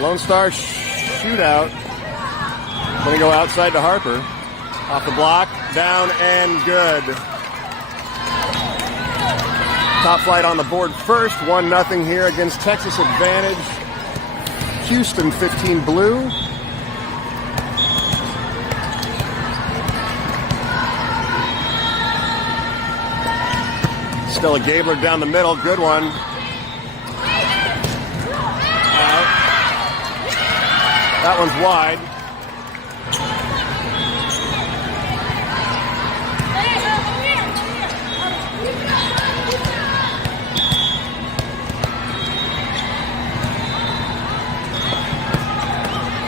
Lone Star shootout. Going to go outside to Harper. Off the block, down and good. Top Flight on the board first. 1-0 here against Texas Advantage. Houston 15 blue. Still a Gabler down the middle. Good one. Out. That one's wide.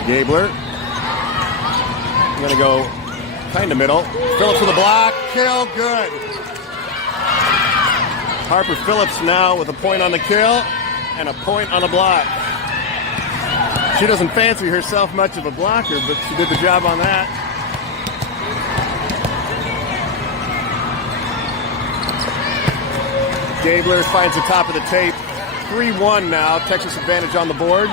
Gabler. I'm going to go kind of middle. Phillips with a block. Kill. Good. Harper Phillips now with a point on the kill and a point on the block. She doesn't fancy herself much of a blocker, but she did the job on that. Gabler finds the top of the tape. 3-1 now. Texas Advantage on the board.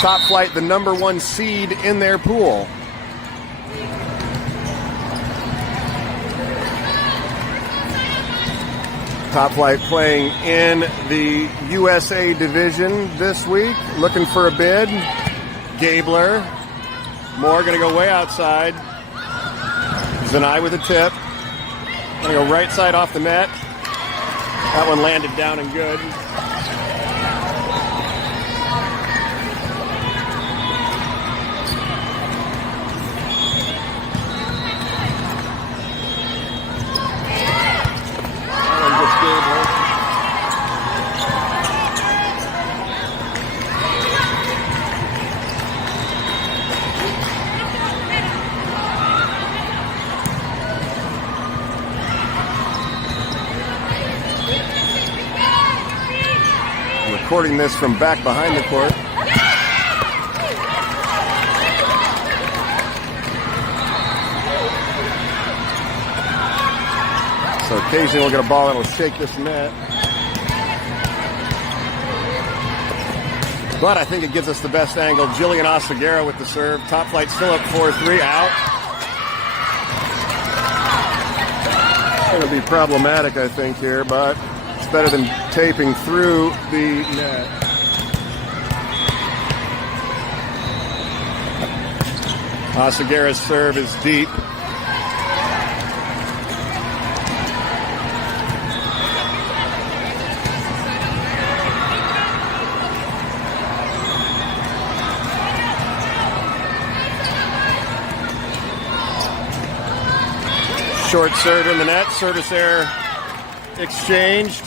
Top Flight, the number 1 seed in their pool. Top Flight playing in the USA division this week, looking for a bid. Gabler. Moore going to go way outside. Zanai with a tip. Going to go right side off the net. That one landed down and good. Recording this from back behind the court. So occasionally we'll get a ball that will shake this net. But I think it gives us the best angle. Jillian Oseguera with the serve. Top Flight still up 4-3. Out. It's going to be problematic, I think, here, but it's better than taping through the net. Oseguera's serve is deep. Short serve in the net. Service error exchanged.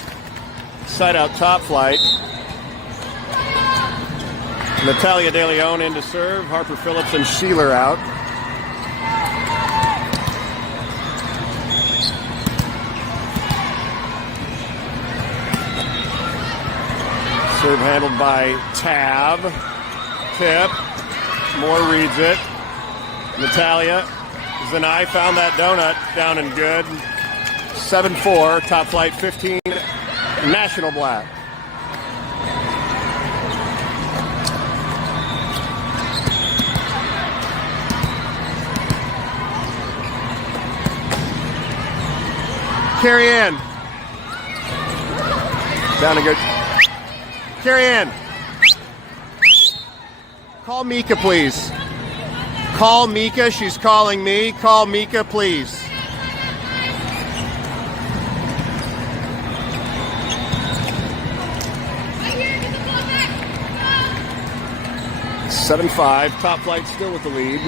Side out Top Flight. Natalia De Leon in to serve. Harper Phillips and Sheeler out. Serve handled by TAV. Tip. Moore reads it. Natalia. Zanai found that donut down and good. 7-4. Top Flight 15. National Black. Carry in. Down and good. Carry in. Call Mika, please. Call Mika. She's calling me. Call Mika, please. 7-5. Top Flight still with the lead.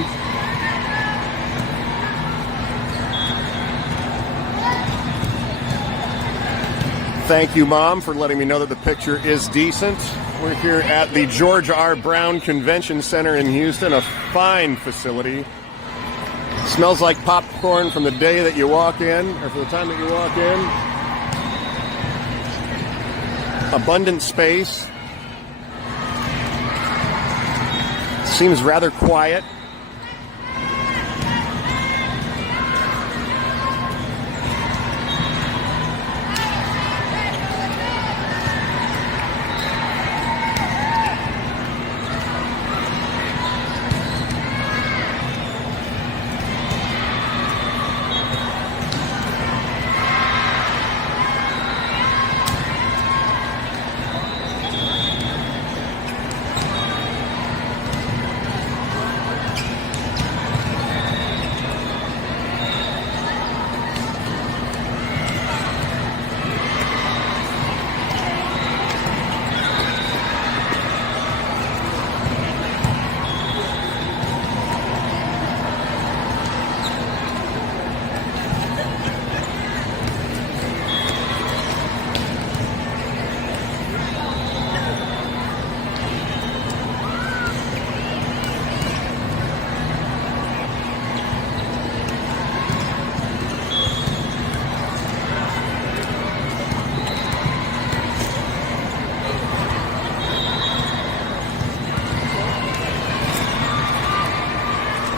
Thank you, Mom, for letting me know that the picture is decent. We're here at the George R. Brown Convention Center in Houston, a fine facility. Smells like popcorn from the day that you walk in, or from the time that you walk in. Abundant space. Seems rather quiet.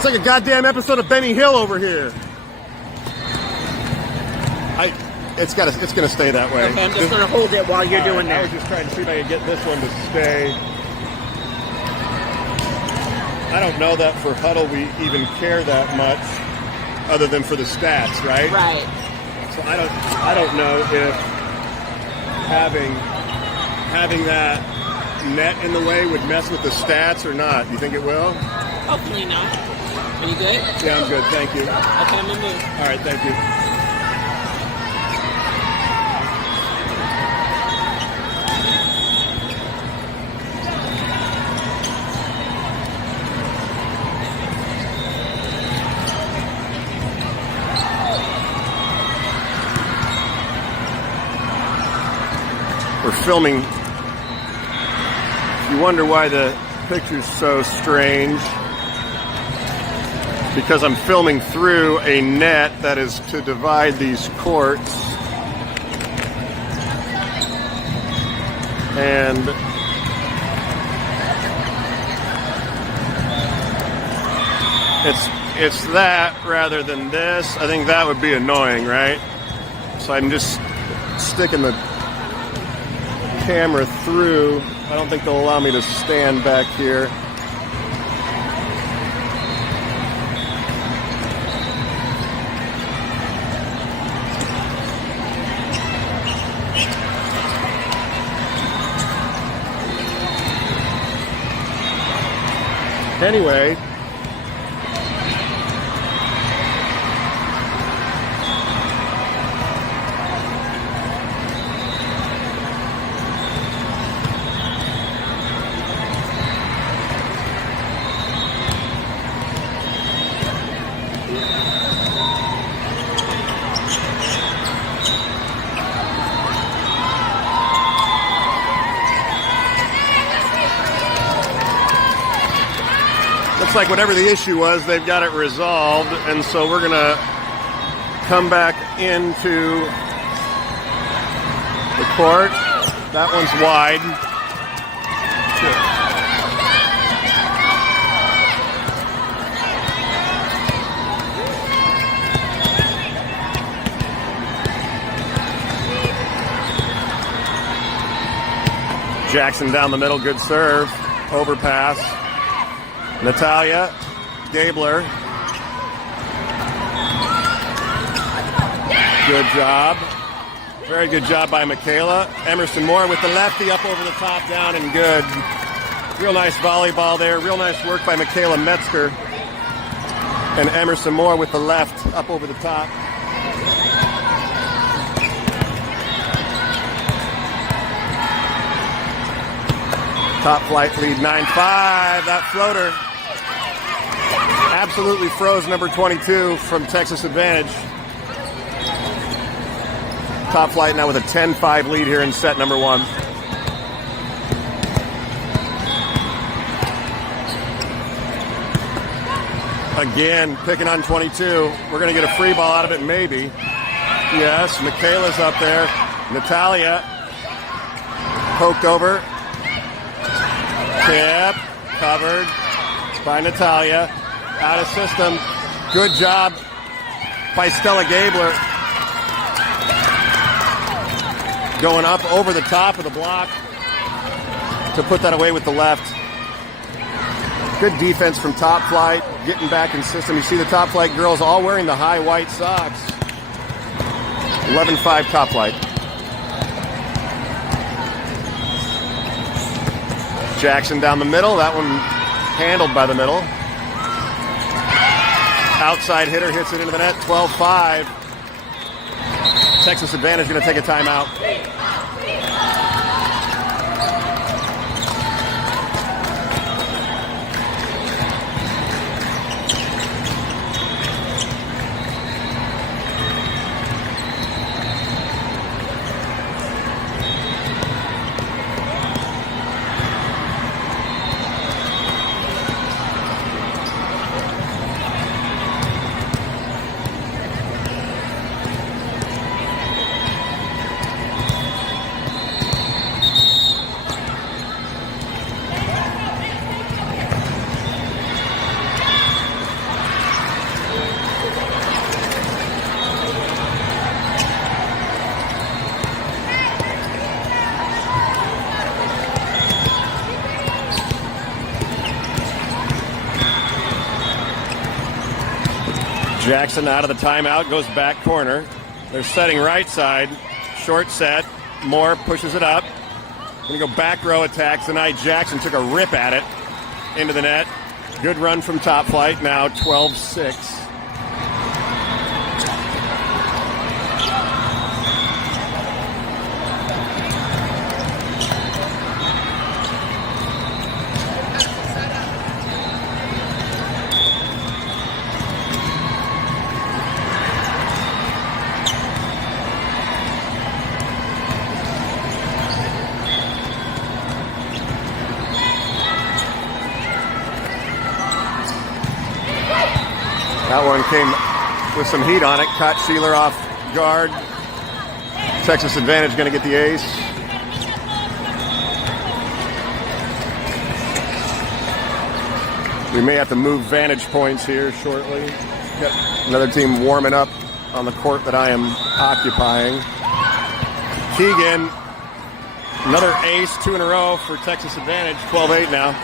It's like a goddamn episode of Benny Hill over here. It's gonna stay that way. Okay, I'm just gonna hold it while you're doing that. I was just trying to see if I could get this one to stay. I don't know that for Huddle we even care that much, other than for the stats, right? Right. So I don't know if having that net in the way would mess with the stats or not. Do you think it will? Hopefully not. Are you good? Yeah, I'm good. Thank you. Okay, I'm gonna move. All right, thank you. We're filming. If you wonder why the picture's so strange, because I'm filming through a net that is to divide these courts. And it's that rather than this. I think that would be annoying, right? So I'm just sticking the camera through. I don't think they'll allow me to stand back here. Anyway, looks like whatever the issue was, they've got it resolved, and so we're going to come back into the court. That one's wide. Jackson down the middle, good serve, overpass. Natalia, Gabler. Good job. Very good job by Michaela. Emerson Moore with the lefty up over the top, down and good. Real nice volleyball there. Real nice work by Michaela Metzger. And Emerson Moore with the left up over the top. Top flight lead 9-5. That floater absolutely froze number 22 from Texas Advantage. Top flight now with a 10-5 lead here in set number 1. Again, picking on 22. We're going to get a free ball out of it, maybe. Yes, Michaela's up there. Natalia poked over. Tip, covered by Natalia. Out of system. Good job by Stella Gabler. Going up over the top of the block to put that away with the left. Good defense from top flight, getting back in system. You see the top flight girls all wearing the high white socks. 11-5 top flight. Jackson down the middle. That one handled by the middle. Outside hitter hits it into the net. 12-5. Texas Advantage going to take a timeout. Jackson out of the timeout, goes back corner. They're setting right side. Short set. Moore pushes it up. Going to go back row attack tonight. Jackson took a rip at it into the net. Good run from Top Flight. Now 12-6. That one came with some heat on it. Caught Sheeler off guard. Texas Advantage going to get the ace. We may have to move vantage points here shortly. Got another team warming up on the court that I am occupying. Keegan, another ace, 2 in a row for Texas Advantage. 12-8 now.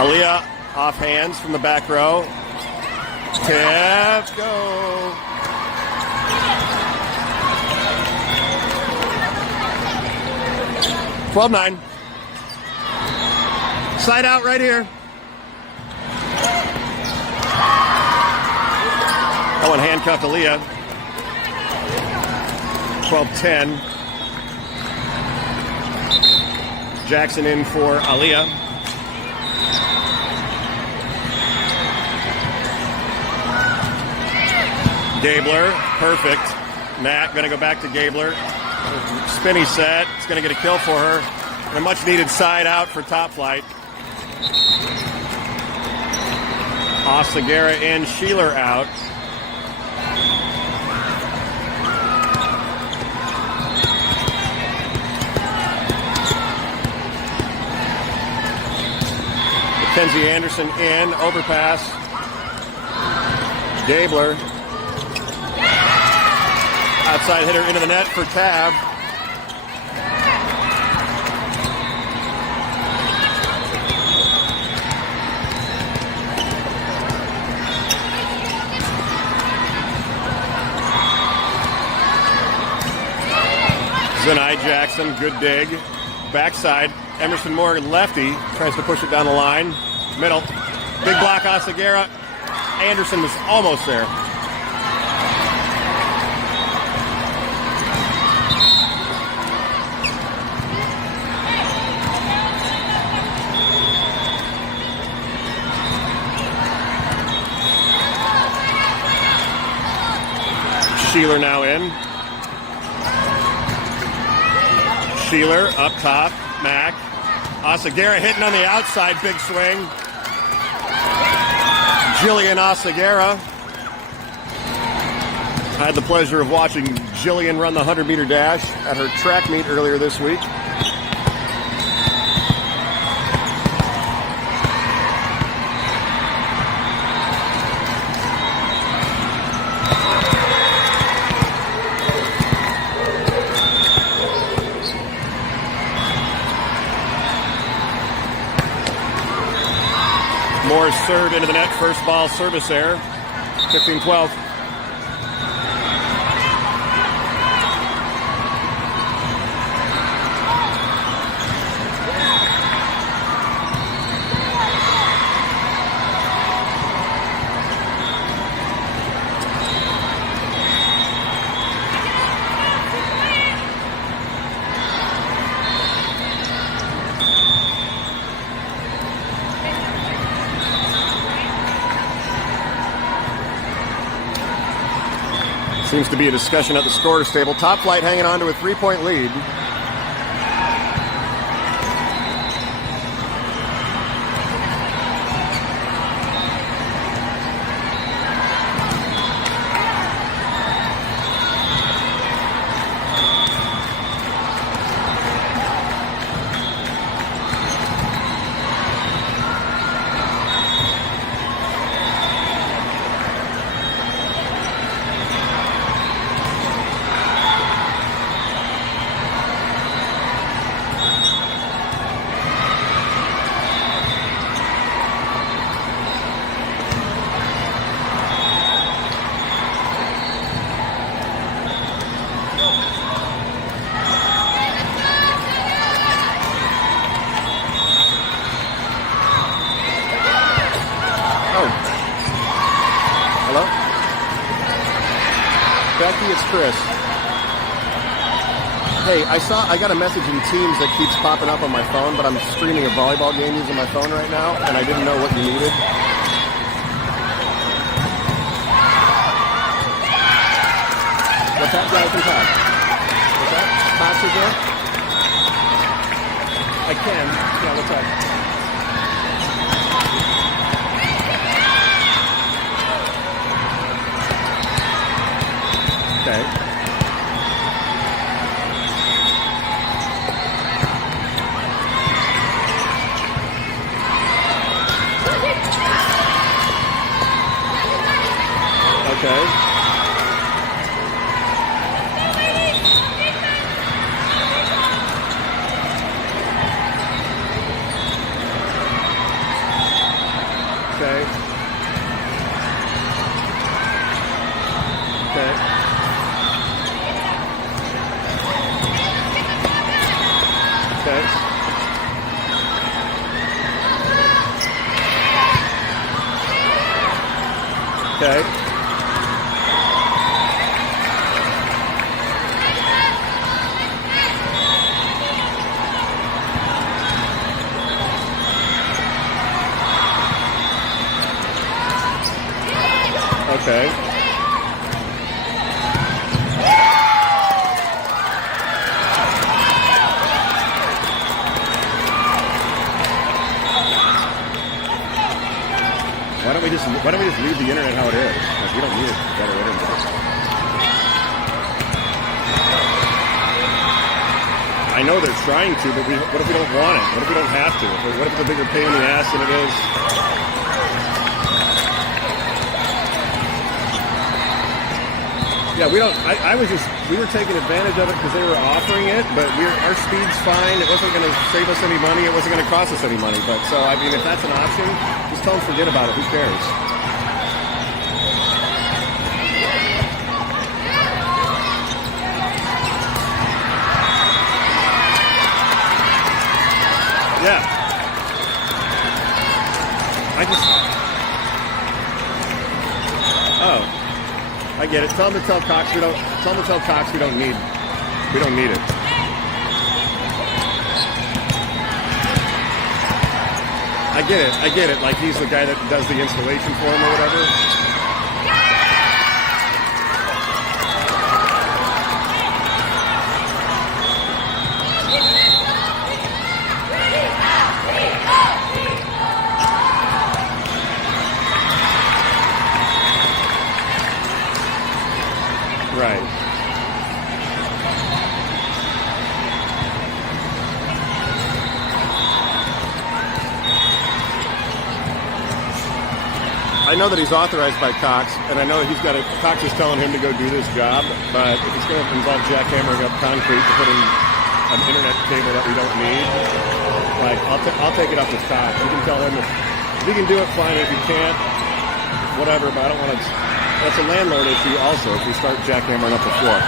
Aaliyah off hands from the back row. TAV, go. (12-9). Side out right here. That one handcuffed Aaliyah. 12-10. Jackson in for Aaliyah. Gabler, perfect. Nat going to go back to Gabler. Spinny set. It's going to get a kill for her. And a much-needed side out for Top Flight. Oseguera in, Sheeler out. Mackenzie Anderson in, overpass. Gabler. Outside hitter into the net for TAV. Zenai Jackson, good dig. Backside, Emerson Morgan, lefty, tries to push it down the line. Middle, big block, Oseguera. Anderson was almost there. Sheeler now in. Sheeler up top. Mack. Oseguera hitting on the outside. Big swing. Jillian Oseguera. I had the pleasure of watching Jillian run the 100-meter dash at her track meet earlier this week. Moore's serve into the net. First ball service error. 15-12. Seems to be a discussion at the scorer's table. Top Flight hanging on to a 3-point lead. Chris. Hey, I got a message in Teams that keeps popping up on my phone, but I'm streaming a volleyball game using my phone right now, and I didn't know what you needed. What's that? Yeah, I can talk. What's that? Cox is there? I can. Yeah, what's that? Okay. Okay. Okay. Okay. Okay. Okay. Okay. Why don't we just leave the internet how it is? Like, we don't need better internet. I know they're trying to, but what if we don't want it? What if we don't have to? What if it's a bigger pain in the ass than it is? Yeah, we were taking advantage of it because they were offering it, but our speed's fine. It wasn't going to save us any money. It wasn't going to cost us any money. But so, I mean, if that's an option, just tell them forget about it. Who cares? Yeah. Oh. I get it. Tell them to tell Cox we don't need it. I get it. Like he's the guy that does the installation for him or whatever. Right. I know that he's authorized by Cox, and I know that Cox is telling him to go do this job, but if it's going to involve jackhammering up concrete to put in an internet cable that we don't need, like, I'll take it up with Cox. You can tell him if he can do it, fine. If he can't, whatever, but I don't want to... That's a landlord issue also if we start jackhammering up the floor.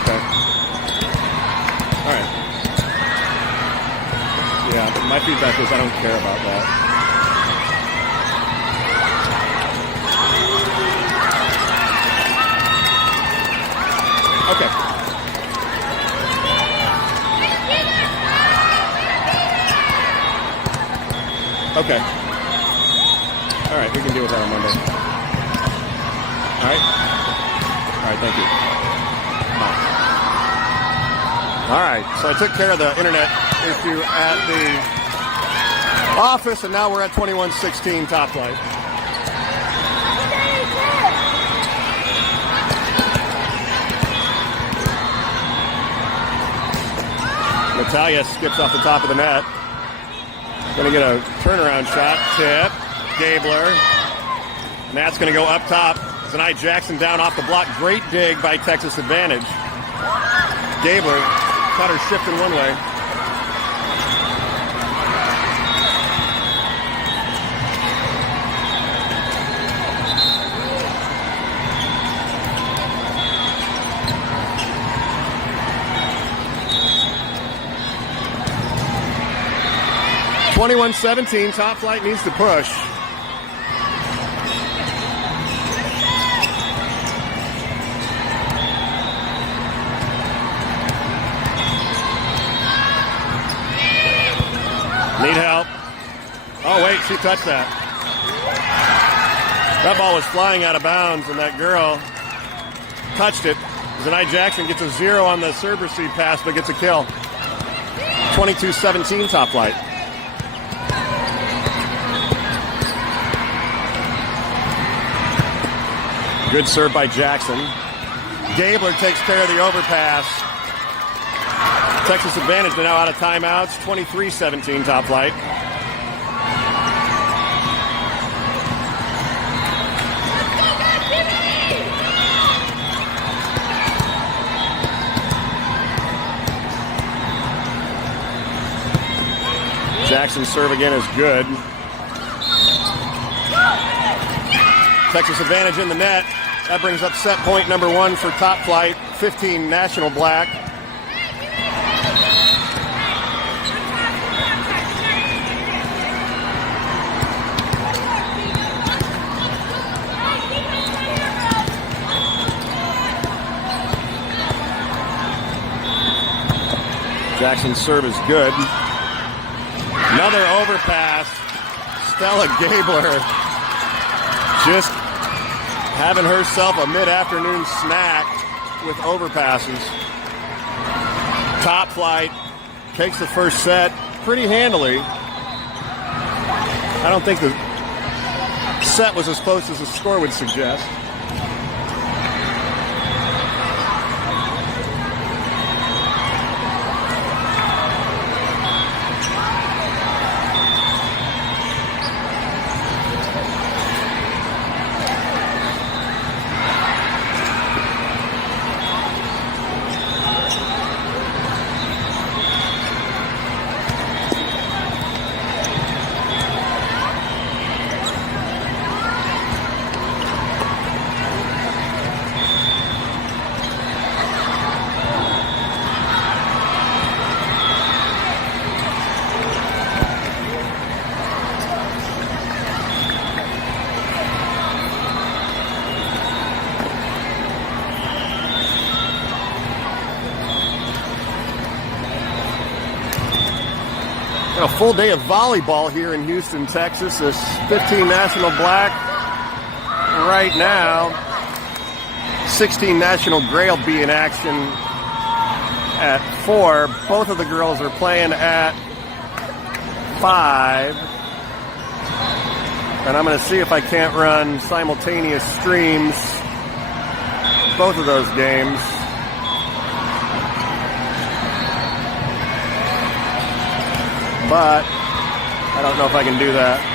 Okay. All right. Yeah, but my feedback is I don't care about that. Okay. Okay. All right, we can deal with that on Monday. All right. All right, thank you. Bye. All right, so I took care of the internet issue at the office, and now we're at 2116 Top Flight. Natalia skips off the top of the net. Going to get a turnaround shot, tip, Gabler. And that's going to go up top. Zanai Jackson down off the block. Great dig by Texas Advantage. Gabler caught her shifting one way. 21-17, Top Flight needs to push. Need help. Oh, wait, she touched that. That ball was flying out of bounds, and that girl touched it. Zanai Jackson gets a 0 on the serve receive pass, but gets a kill. 22-17, Top Flight. Good serve by Jackson. Gabler takes care of the overpass. Texas Advantage now out of timeouts. 23-17, Top Flight. Jackson's serve again is good. Texas Advantage in the net. That brings up set point number 1 for Top Flight. 15 National Black. Jackson's serve is good. Another overpass. Stella Gabler just having herself a mid-afternoon snack with overpasses. Top Flight takes the first set pretty handily. I don't think the set was as close as the score would suggest. A full day of volleyball here in Houston, Texas. This 15 National Black right now. 16 National Gray will be in action at 4. Both of the girls are playing at 5. And I'm going to see if I can't run simultaneous streams both of those games. But I don't know if I can do that.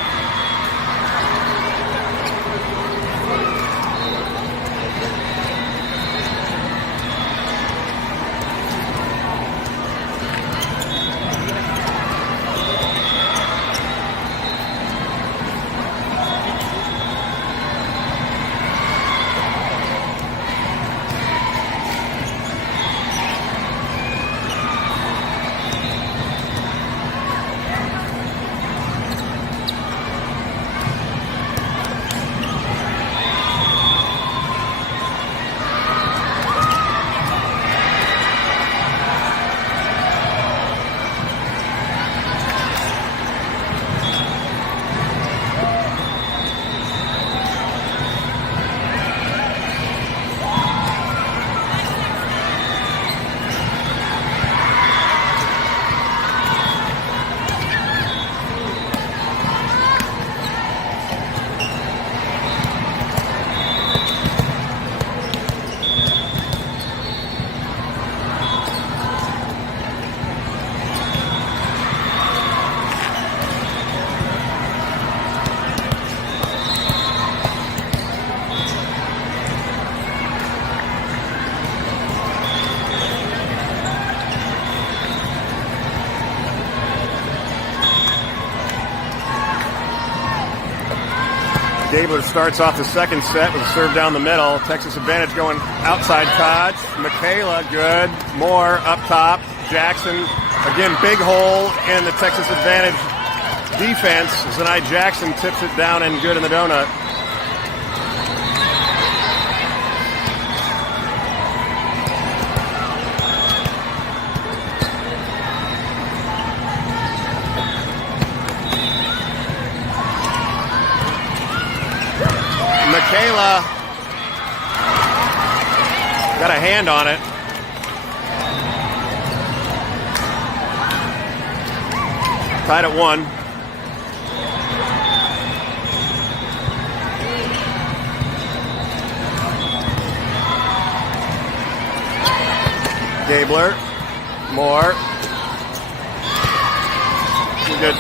Gabler starts off the second set with a serve down the middle. Texas Advantage going outside touch. Michaela, good. Moore up top. Jackson, again, big hole in the Texas Advantage defense. Zanai Jackson tips it down and good in the donut. Michaela got a hand on it. Tied at 1. Gabler, more. Good.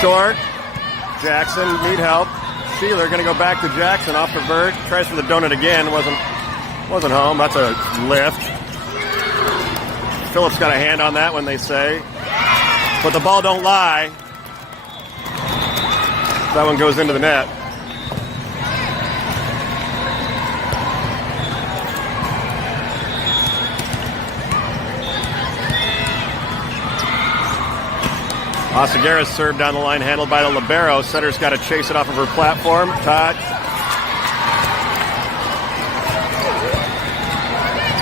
Short. Jackson, need help. Sheeler going to go back to Jackson off the vert. Tries for the donut again. Wasn't home. That's a lift. Phillips got a hand on that one, they say. But the ball don't lie. That one goes into the net. Oseguera's serve down the line, handled by the libero. Setter's got to chase it off of her platform. Touch.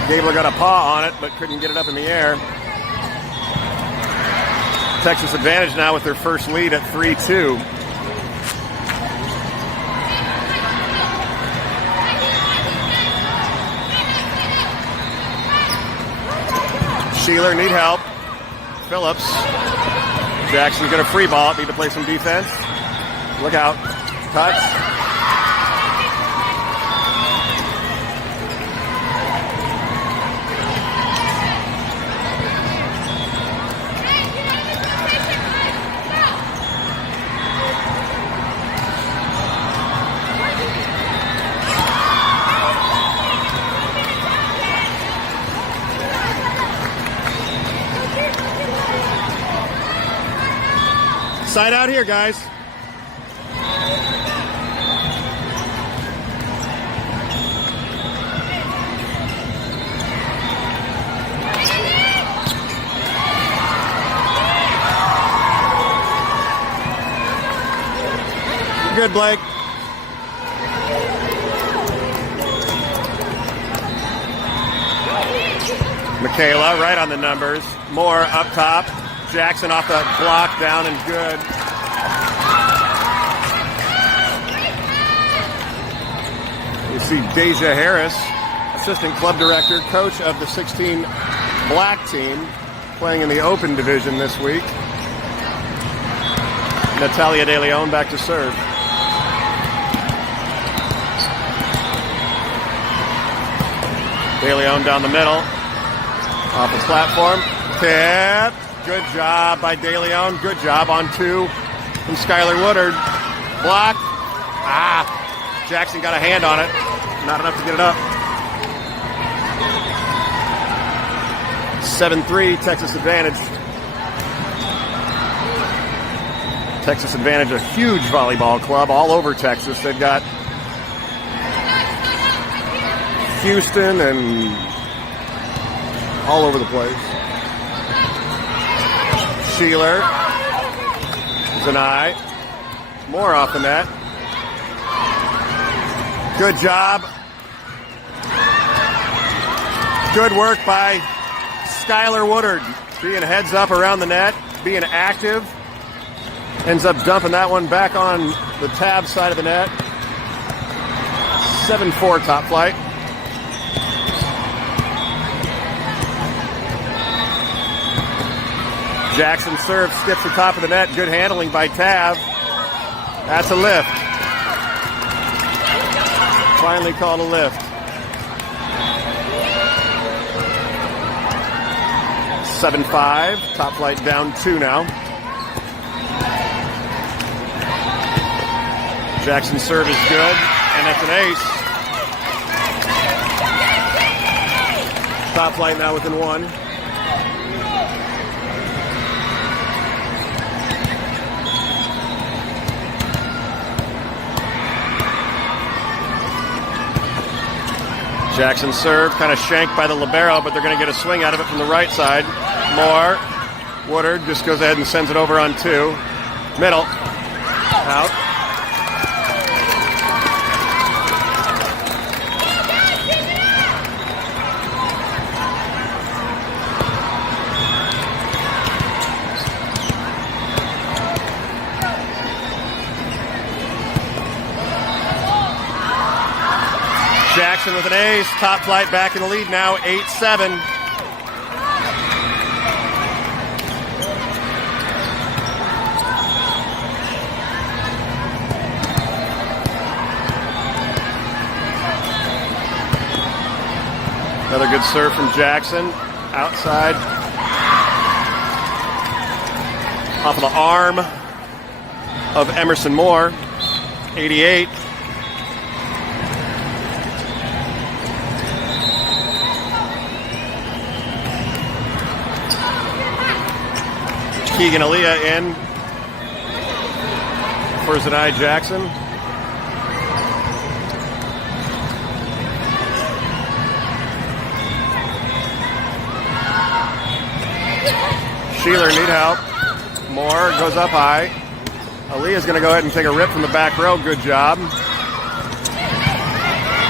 Gabler got a paw on it, but couldn't get it up in the air. Texas advantage now with their first lead at 3-2. Sheeler need help. Phillips. Jackson's going to free ball it. Need to play some defense. Look out. Touch. Side out here, guys. Good, Blake. Michaela right on the numbers. Moore up top. Jackson off the block, down and good. You see Deja Harris, assistant club director, coach of the 16 black team, playing in the open division this week. Natalia De Leon back to serve. De Leon down the middle, off the platform. Tip. Good job by De Leon. Good job on 2 from Skylar Woodard. Block. Jackson got a hand on it. Not enough to get it up. 7-3, Texas advantage. Texas advantage, a huge volleyball club all over Texas. They've got Houston and all over the place. Sheeler, Zanai, more off the net. Good job. Good work by Skylar Woodard, being heads up around the net, being active. Ends up dumping that one back on the TAV side of the net. 7-4 top flight. Jackson serves, skips the top of the net. Good handling by TAV. That's a lift. Finally called a lift. 7-5. Top flight down 2 now. Jackson's serve is good, and that's an ace. Top flight now within 1. Jackson serve, kind of shanked by the libero, but they're going to get a swing out of it from the right side. Moore. Woodard just goes ahead and sends it over on 2. Middle. Out. Jackson with an ace. Top flight back in the lead now, 8-7. Another good serve from Jackson. Outside. Off of the arm of Emerson Moore. 88. Keegan Aaliyah in for Zanai Jackson. Sheeler need help. Moore goes up high. Aaliyah's going to go ahead and take a rip from the back row. Good job.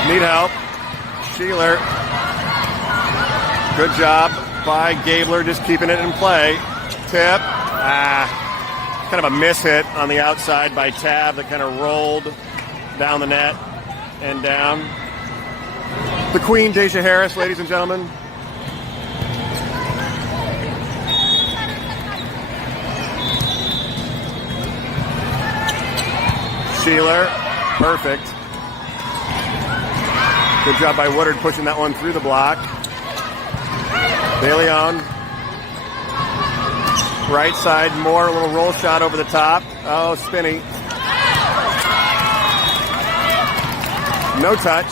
Need help. Sheeler. Good job by Gabler, just keeping it in play. Tip. Kind of a miss hit on the outside by TAV that kind of rolled down the net and down. The Queen, Deja Harris, ladies and gentlemen. Sheeler, perfect. Good job by Woodard pushing that one through the block. De Leon. Right side, Moore, a little roll shot over the top. Oh, spinny. No touch.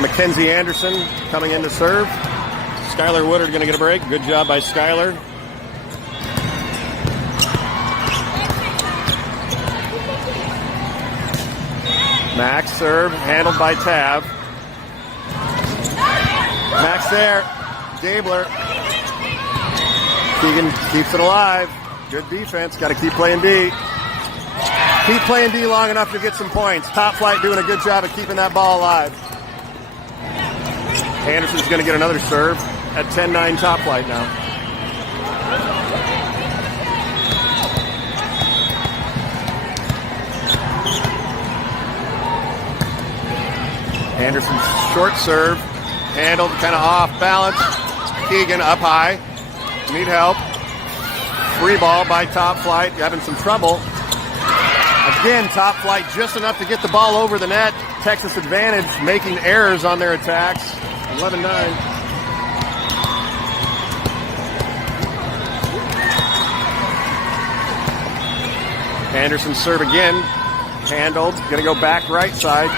Mackenzie Anderson coming in to serve. Skylar Woodard going to get a break. Good job by Skylar. Max serve, handled by TAV. Max there. Gabler. Keegan keeps it alive. Good defense. Got to keep playing D. Keep playing D long enough to get some points. Top flight doing a good job of keeping that ball alive. Anderson's going to get another serve at 10-9 top flight now. Anderson's short serve, handled kind of off balance. Keegan up high, need help. Free ball by top flight, having some trouble. Again, top flight just enough to get the ball over the net. Texas advantage, making errors on their attacks. 11-9. Anderson serve again, handled, gonna go back right side.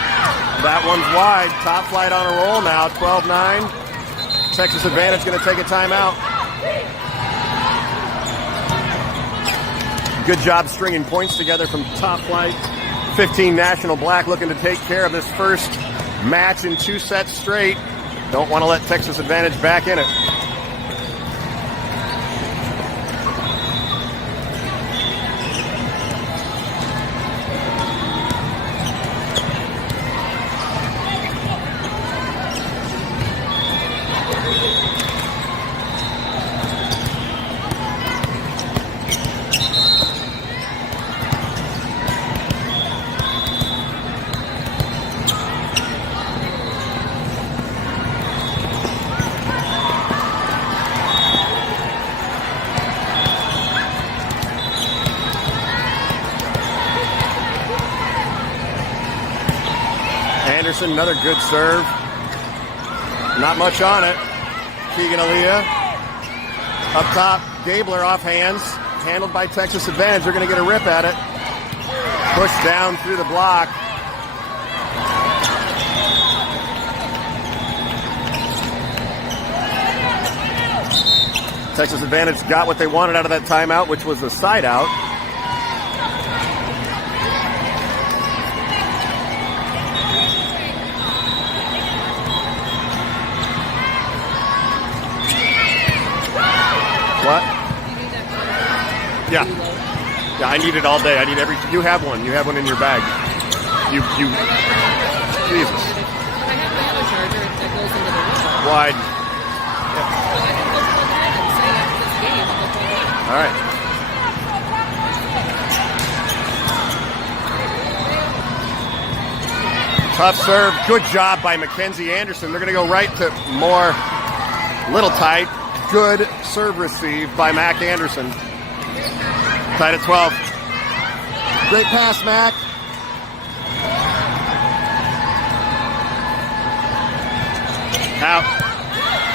That one's wide. Top flight on a roll now. 12-9. Texas advantage going to take a timeout. Good job stringing points together from top flight. 15 National Black looking to take care of this first match in 2 sets straight. Don't want to let Texas advantage back in it. Anderson, another good serve. Not much on it. Keegan Aaliyah. Up top, Gabler off hands. Handled by Texas advantage. They're going to get a rip at it. Pushed down through the block. Texas advantage got what they wanted out of that timeout, which was a side out. What? Yeah. Yeah, I need it all day. I need every. You have one. You have one in your bag. You. Jesus. I have a charger that goes into the wall. Wide. So I can go plug it in and say after this game, I'll go plug it in. All right. Tough serve. Good job by Mackenzie Anderson. They're going to go right to Moore. Little tight. Good serve receive by Mac Anderson. Tied at 12. Great pass, Mac. Out.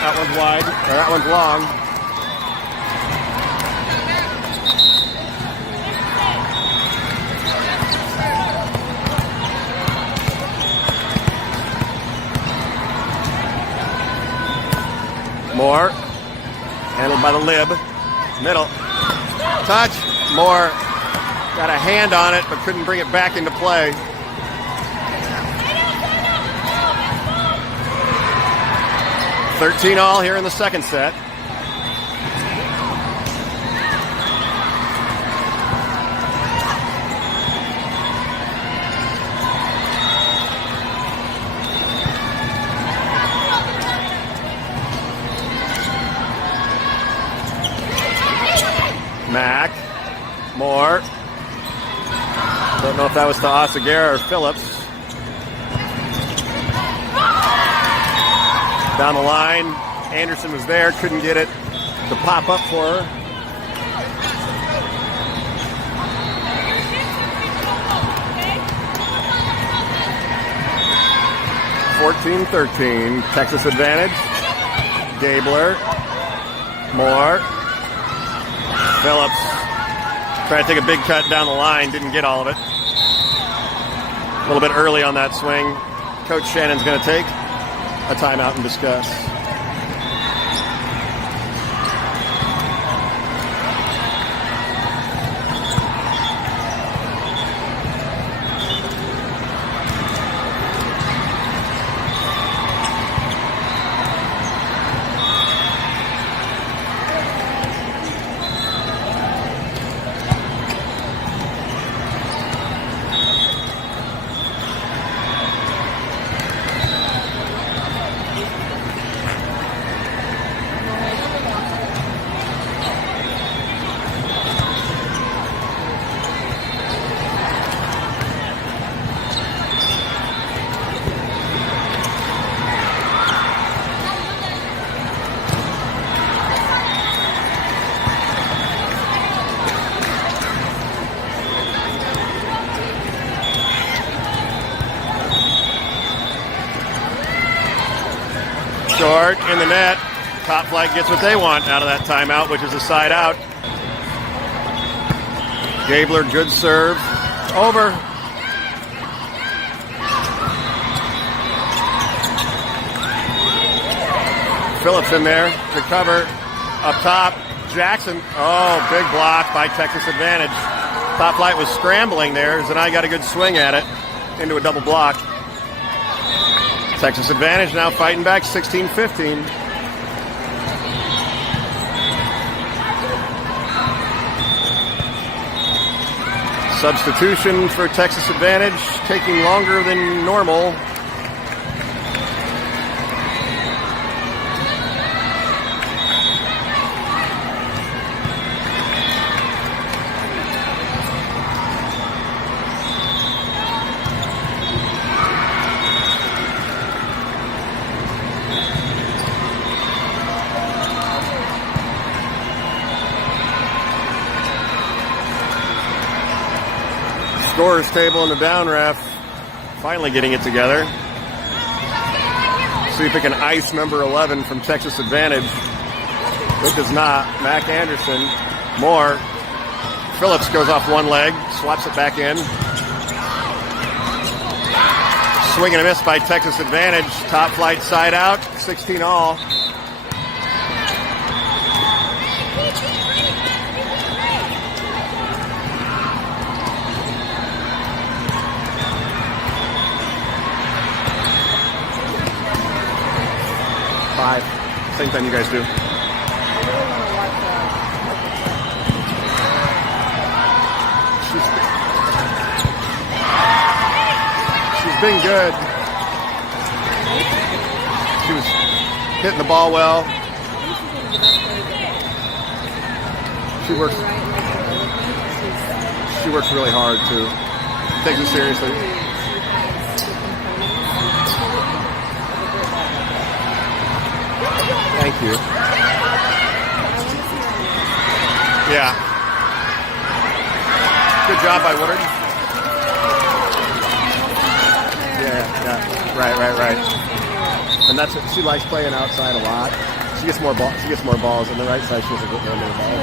That one's wide. Or that one's long. Moore. Handled by the lib. Middle. Touch. Moore got a hand on it, but couldn't bring it back into play. $13-all here in the second set. Mac. Moore. Don't know if that was to Oseguera or Phillips. Down the line. Anderson was there. Couldn't get it to pop up for her. (14-13). Texas advantage. Gabler. Moore. Phillips trying to take a big cut down the line, didn't get all of it. A little bit early on that swing. Coach Shannon's going to take a timeout and discuss. Short in the net. Top flight gets what they want out of that timeout, which is a side out. Gabler, good serve. Over. Phillips in there to cover. Up top, Jackson. Oh, big block by Texas advantage. Top flight was scrambling there. Zanai got a good swing at it into a double block. Texas advantage now fighting back 16-15. Substitution for Texas advantage, taking longer than normal. Scorers table and the down ref finally getting it together. See if it can ice number 11 from Texas advantage. It does not. Mac Anderson. Moore. Phillips goes off one leg, swaps it back in. Swing and a miss by Texas advantage. Top flight side out. 16-all. Same time you guys do. I really want to watch She's been good. She was hitting the ball well. She works really hard too. Takes it seriously. Thank you. Yeah. Good job by Woodard. Yeah. Right. And that's what she likes, playing outside a lot. She gets more balls on the right side. She doesn't get no more balls.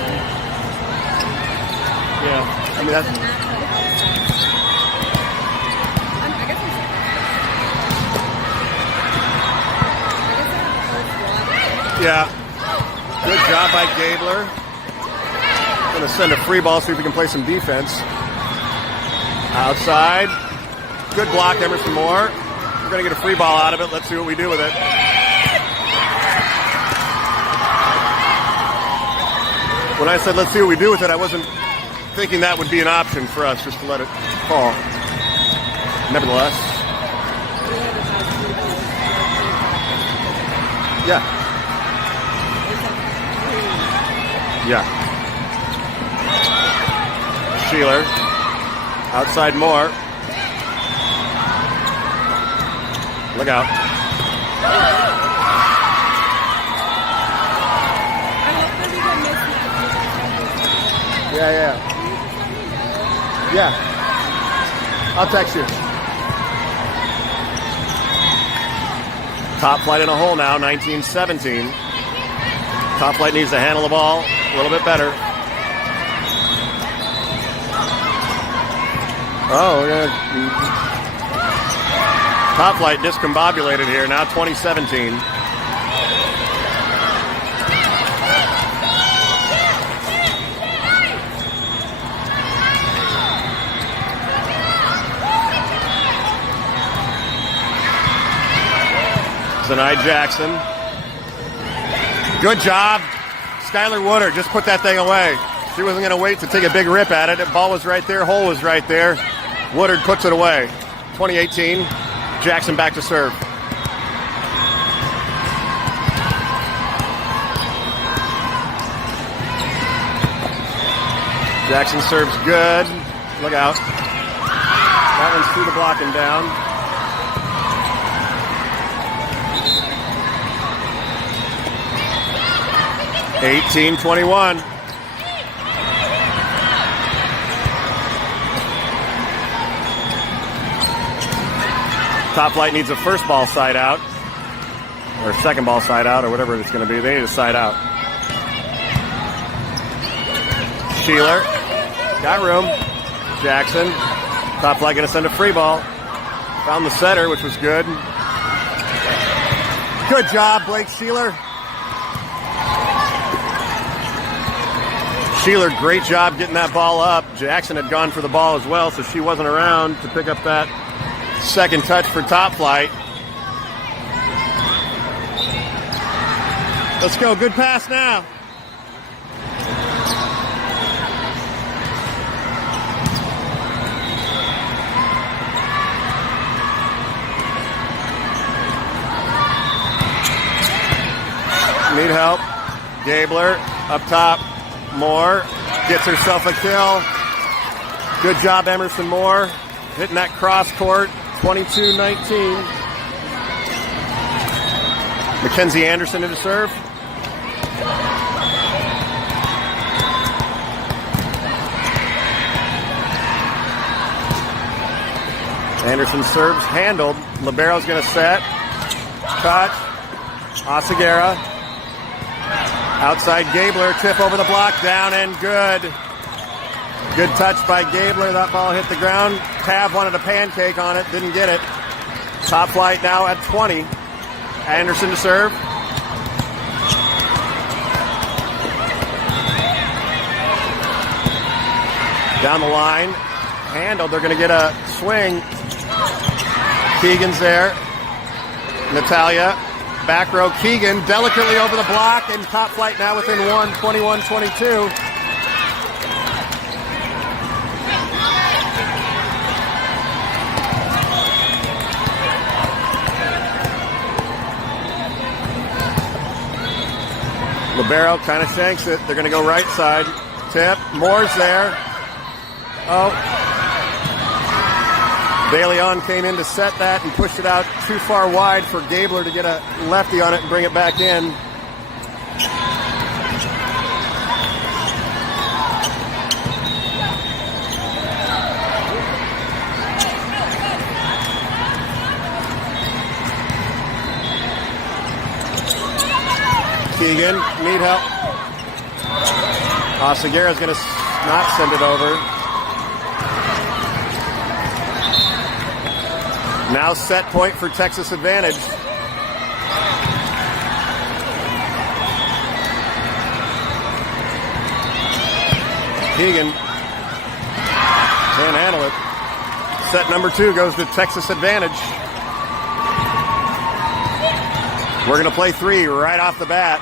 Yeah. I mean that's. Yeah. Good job by Gabler. Going to send a free ball, see if we can play some defense. Outside. Good block, Emerson Moore. We're going to get a free ball out of it. Let's see what we do with it. When I said let's see what we do with it, I wasn't thinking that would be an option for us, just to let it fall. Nevertheless. Yeah. Sheeler. Outside Moore. Look out. Yeah. I'll text you. Top flight in a hole now, 19-17. Top flight needs to handle the ball a little bit better. Oh, we're gonna. Top flight discombobulated here, now 2017. Zanai Jackson. Good job. Skylar Woodard just put that thing away. She wasn't going to wait to take a big rip at it. The ball was right there. Hole was right there. Woodard puts it away. 2018. Jackson back to serve. Jackson serves good. Look out. That one's through the block and down. (18-21). Top flight needs a first ball side out, or second ball side out, or whatever it's going to be. They need a side out. Sheeler, got room. Jackson, top flight going to send a free ball. Found the setter, which was good. Good job, Blake Sheeler. Sheeler, great job getting that ball up. Jackson had gone for the ball as well, so she wasn't around to pick up that second touch for top flight. Let's go. Good pass now. Need help. Gabler up top. Moore gets herself a kill. Good job, Emerson Moore. Hitting that cross court. 22-19. Mackenzie Anderson to serve. Anderson serves, handled. Libero's going to set. Touch. Oseguera. Outside Gabler, tip over the block, down and good. Good touch by Gabler. That ball hit the ground. TAV wanted a pancake on it, didn't get it. Top flight now at 20. Anderson to serve. Down the line. Handled. They're going to get a swing. Keegan's there. Natalia. Back row, Keegan delicately over the block, and top flight now within 1, 21-22. Barrow kind of shanks it. They're going to go right side. Tip. Moore's there. Oh. De Leon came in to set that and pushed it out too far wide for Gabler to get a lefty on it and bring it back in. Keegan, need help. Oseguera's going to not send it over. Now set point for Texas advantage. Keegan can't handle it. Set number 2 goes to Texas advantage. We're going to play 3 right off the bat.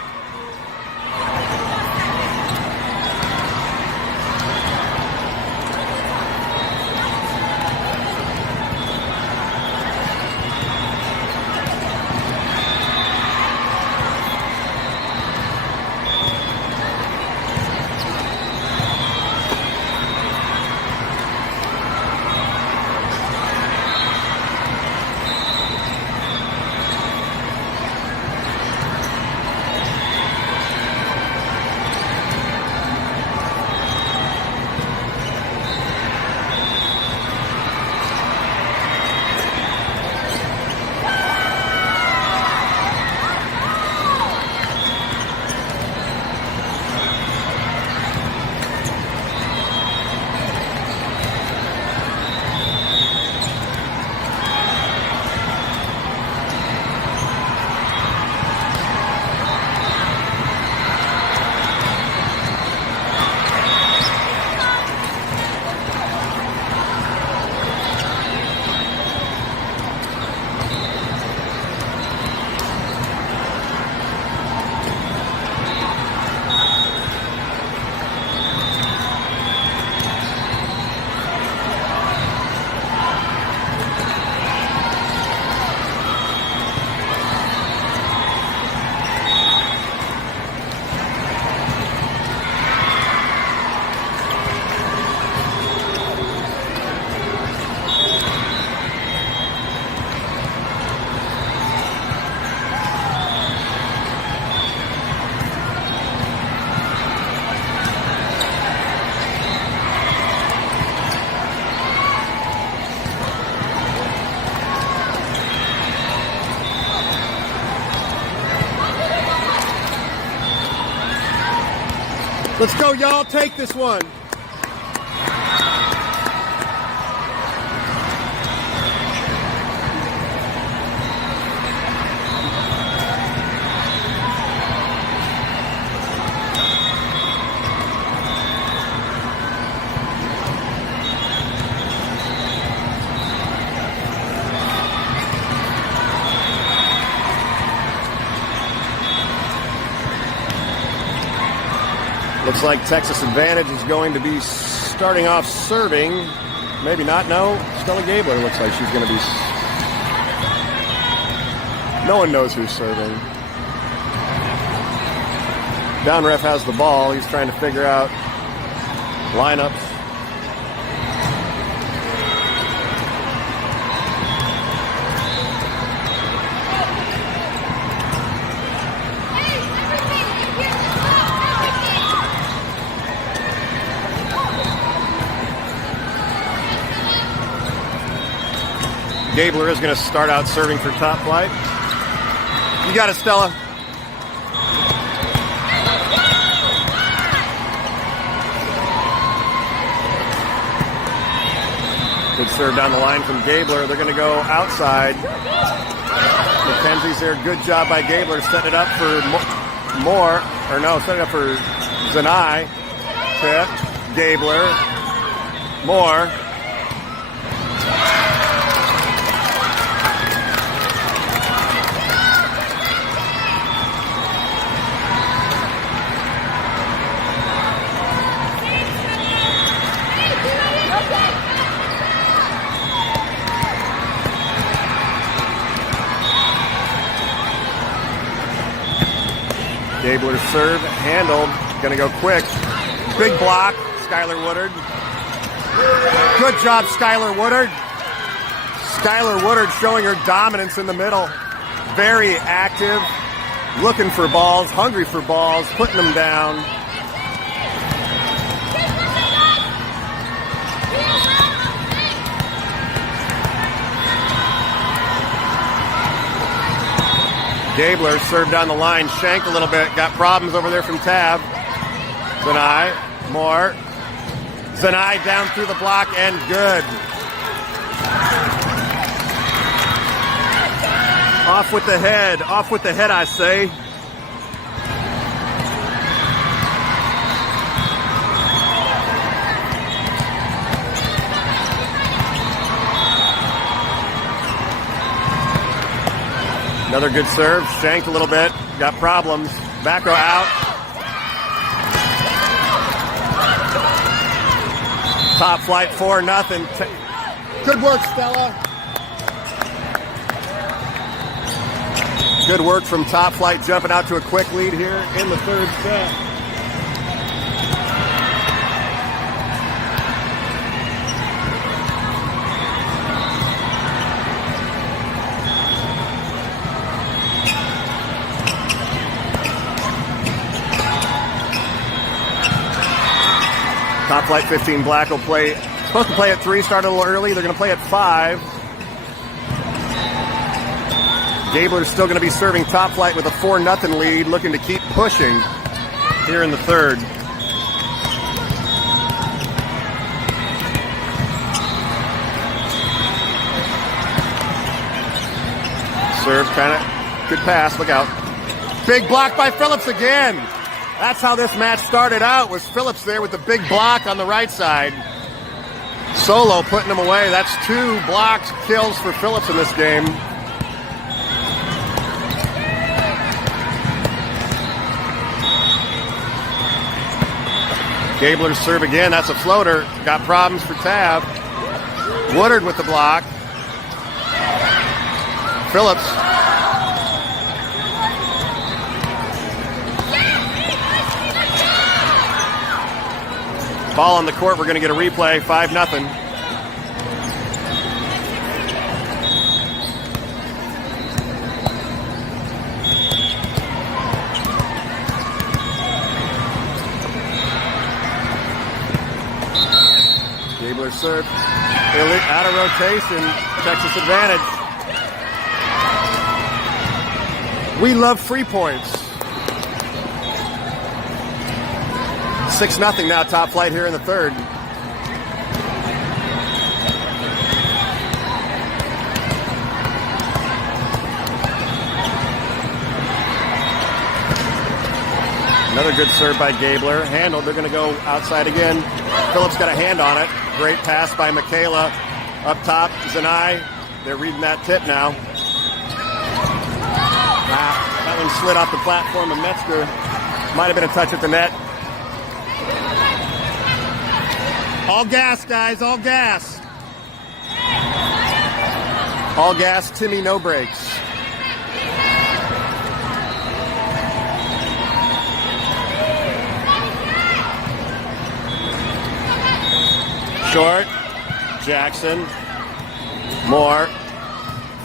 Let's go, y'all. Take this one. Looks like Texas advantage is going to be starting off serving. Maybe not. No, Stella Gabler looks like she's going to be. No one knows who's serving. Down ref has the ball. He's trying to figure out lineups. Gabler is going to start out serving for top flight. You got it, Stella. Good serve down the line from Gabler. They're going to go outside. McKenzie's there. Good job by Gabler. Set it up for Moore. Or no, set it up for Zanai. Pitt. Gabler. Moore. Gabler's serve, handled, gonna go quick. Big block, Skylar Woodard. Good job, Skylar Woodard. Skylar Woodard showing her dominance in the middle. Very active, looking for balls, hungry for balls, putting them down. Gabler served down the line, shanked a little bit, got problems over there from TAV. Zanai, more. Zanai down through the block and good. Off with the head, I say. Another good serve, shanked a little bit, got problems. Back row out. Top flight 4-0. Good work, Stella. Good work from Top Flight, jumping out to a quick lead here in the third set. Top Flight 15 Black will play, supposed to play at 3, started a little early. They're going to play at 5. Gabler's still going to be serving Top Flight with a 4-0 lead, looking to keep pushing here in the third. Serve, kind of good pass, look out. Big block by Phillips again. That's how this match started out, was Phillips there with the big block on the right side. Solo putting him away. That's 2 blocked kills for Phillips in this game. Gabler's serve again. That's a floater. Got problems for TAV. Woodard with the block. Phillips. Ball on the court. We're going to get a replay. 5-0. Gabler serve. Out of rotation. Texas advantage. We love free points. 6-0 now, Top Flight here in the third. Another good serve by Gabler. Handled. They're going to go outside again. Phillips got a hand on it. Great pass by Michaela. Up top, Zanai. They're reading that tip now. That one slid off the platform of Metzger. Might have been a touch at the net. All gas, guys, all gas. All gas, Timmy, no brakes. Short, Jackson, Moore.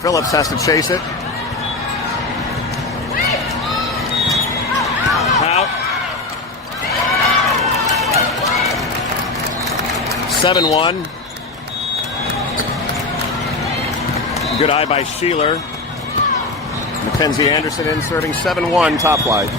Phillips has to chase it. Out. 7-1. Good eye by Sheeler. Mackenzie Anderson inserting 7-1, Top Flight.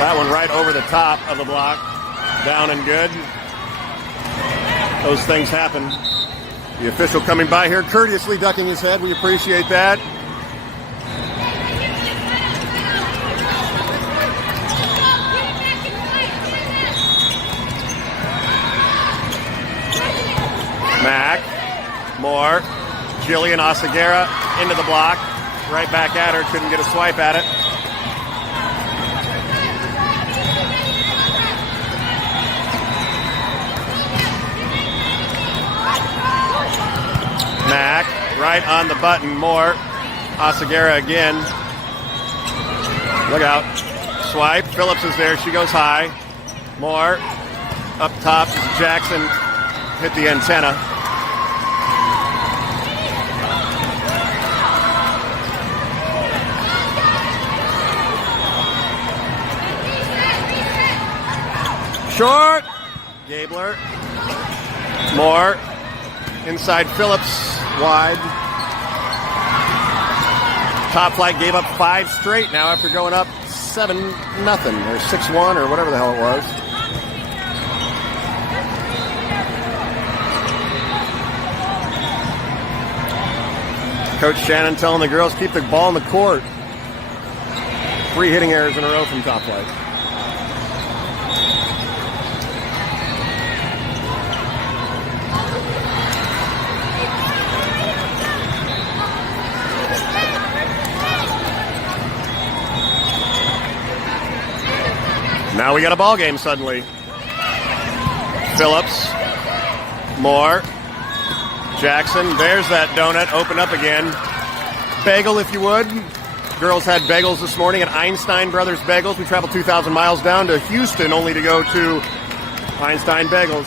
That one right over the top of the block. Down and good. Those things happen. The official coming by here, courteously ducking his head. We appreciate that. Mack, Moore, Jillian Oseguera into the block. Right back at her, couldn't get a swipe at it. Mack, right on the button. More. Asagera again. Look out. Swipe. Phillips is there. She goes high. More. Up top. Jackson hit the antenna. Short. Gabler. More. Inside Phillips. Wide. Top Flight gave up 5 straight now after going up 7-0 or 6-1 or whatever the hell it was. Coach Shannon telling the girls keep the ball in the court. 3 hitting errors in a row from Top Flight. Now we got a ball game suddenly. Phillips. More. Jackson. There's that donut. Open up again. Bagel, if you would. Girls had bagels this morning at Einstein Brothers Bagels. We traveled 2,000 miles down to Houston only to go to Einstein Bagels.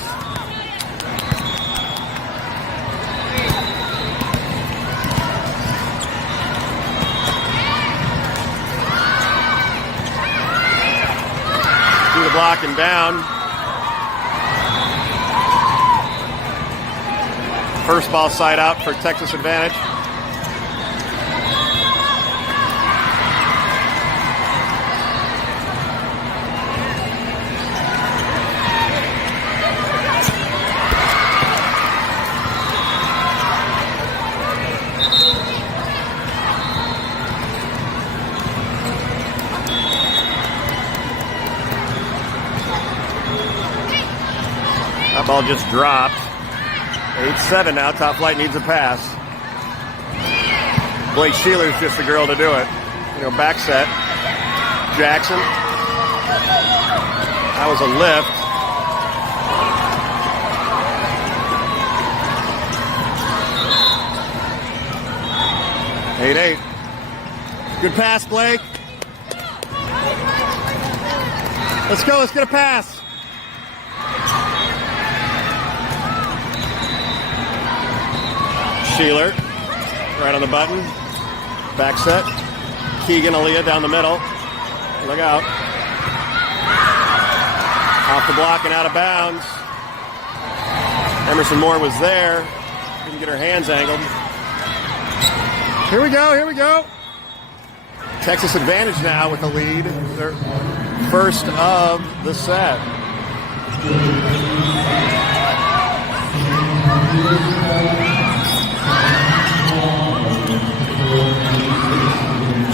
Through the block and down. First ball side out for Texas advantage. That ball just dropped. 8-7 now. Top Flight needs a pass. Blake Sheeler's just the girl to do it. Back set. Jackson. That was a lift. Eight. Good pass, Blake. Let's go. Let's get a pass. Sheeler, right on the button. Back set. Keegan Aaliyah down the middle. Look out. Off the block and out of bounds. Emerson Moore was there. Didn't get her hands angled. Here we go. Texas advantage now with the lead. Their first of the set.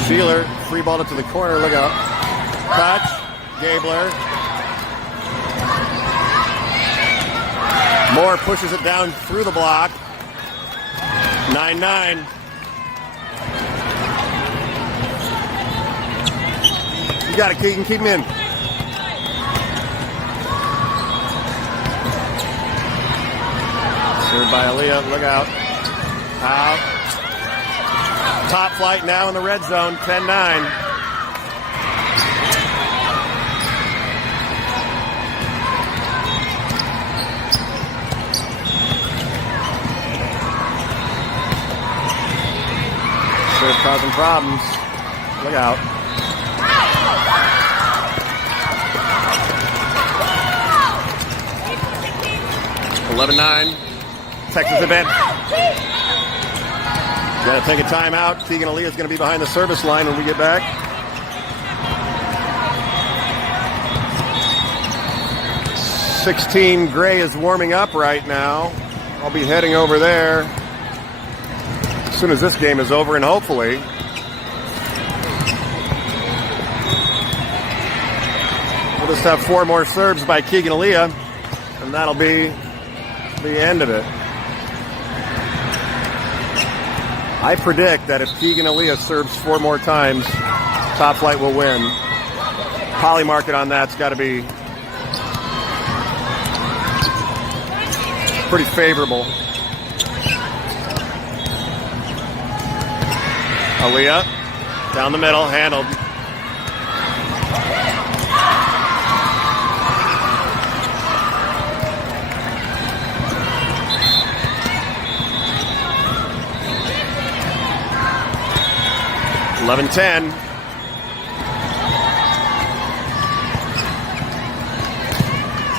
Sheeler free balled it to the corner. Look out. Touch. Gabler. Moore pushes it down through the block. 9-9. You got it, Keegan. Keep him in. Served by Aaliyah. Look out. Out. Top Flight now in the red zone. 10-9. Serve causing problems. Look out. (11-9). Texas advantage. Got to take a timeout. Keegan Aaliyah is going to be behind the service line when we get back. (16) Gray is warming up right now. I'll be heading over there as soon as this game is over, and hopefully we'll just have 4 more serves by Keegan Aaliyah, and that'll be the end of it. I predict that if Keegan Aaliyah serves 4 more times, Top Flight will win. Poly market on that's got to be pretty favorable. Aaliyah, down the middle, handled. (11-10).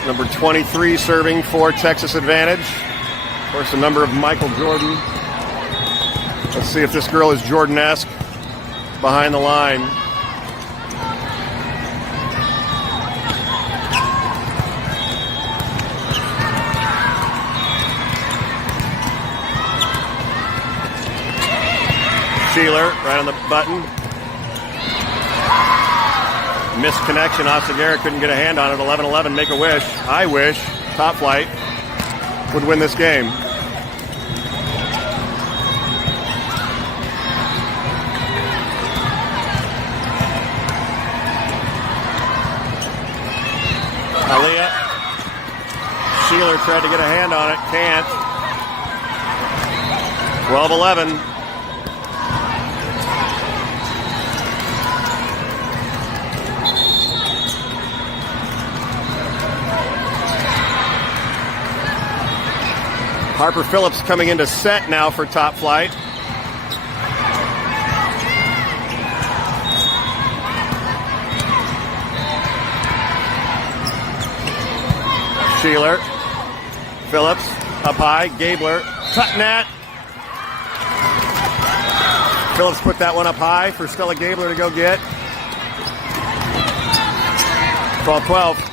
Number 23 serving for Texas advantage. Of course, the number of Michael Jordan. Let's see if this girl is Jordan-esque behind the line. Sheeler, right on the button. Missed connection. Oseguera couldn't get a hand on it. 11-11, make a wish. I wish Top Flight would win this game. Aaliyah. Sheeler tried to get a hand on it. Can't. 12-11. Harper Phillips coming into set now for Top Flight. Sheeler, Phillips, up high, Gabler, Tutnat. Phillips put that one up high for Stella Gabler to go get. 12-12.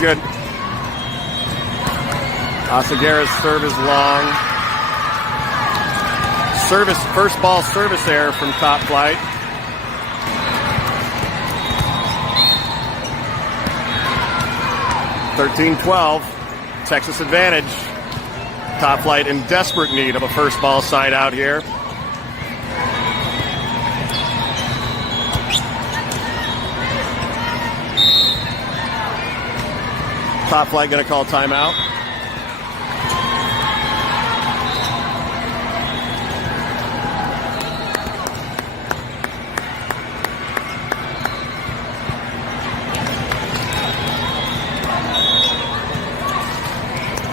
Good. Oseguera's serve is long. First ball service error from Top Flight. (13-12). Texas advantage. Top Flight in desperate need of a first ball side out here. Top Flight going to call timeout.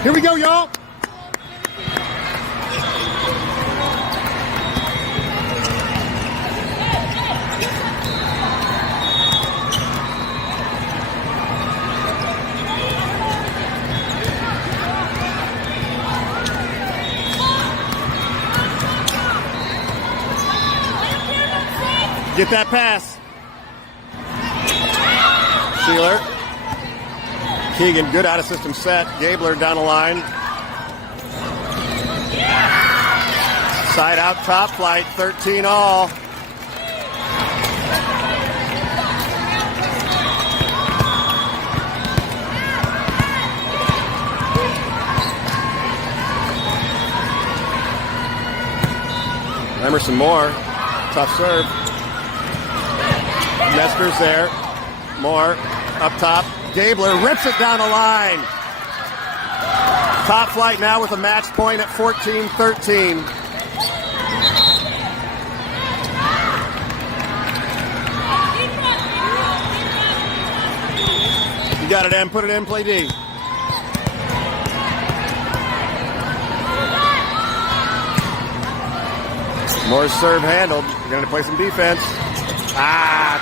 Here we go, y'all. Get that pass. Sheeler. Keegan, good out of system set. Gabler down the line. Side out, Top Flight, 13-all. Emerson Moore, tough serve. Nestor's there. Moore up top. Gabler rips it down the line. Top Flight now with a match point at 14-13. You got it, M. Put it in. Play D. Moore's serve handled. You're going to play some defense.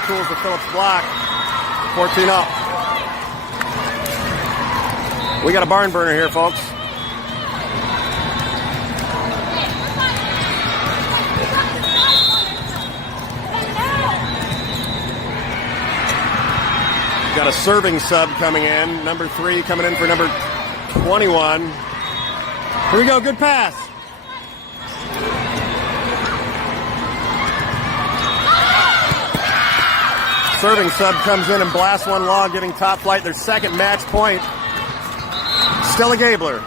Tools the Phillips block. 14 up. We got a barn burner here, folks. Got a serving sub coming in. Number 3 coming in for number 21. Here we go. Good pass. Serving sub comes in and blasts one long, giving Top Flight their second match point. Stella Gabler.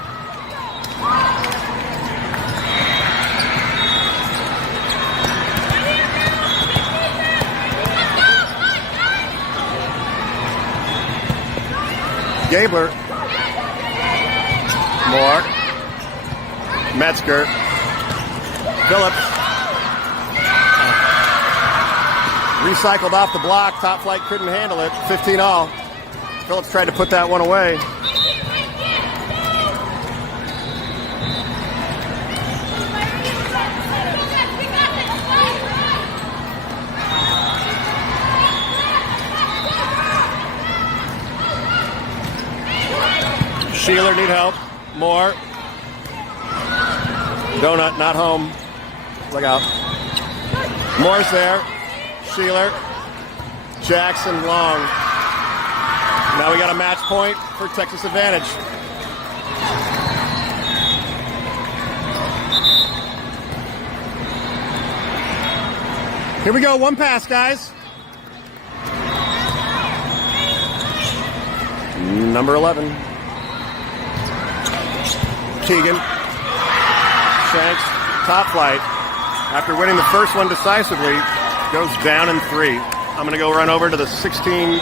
Gabler. Moore. Metzger. Phillips. Recycled off the block. Top flight couldn't handle it. 15 all. Phillips tried to put that one away. Sheeler need help. Moore. Donut not home. Look out. Moore's there. Sheeler. Jackson long. Now we got a match point for Texas advantage. Here we go. One pass, guys. Number 11. Keegan. Shanks. Top flight. After winning the first one decisively, goes down in 3. I'm going to go run over to the 16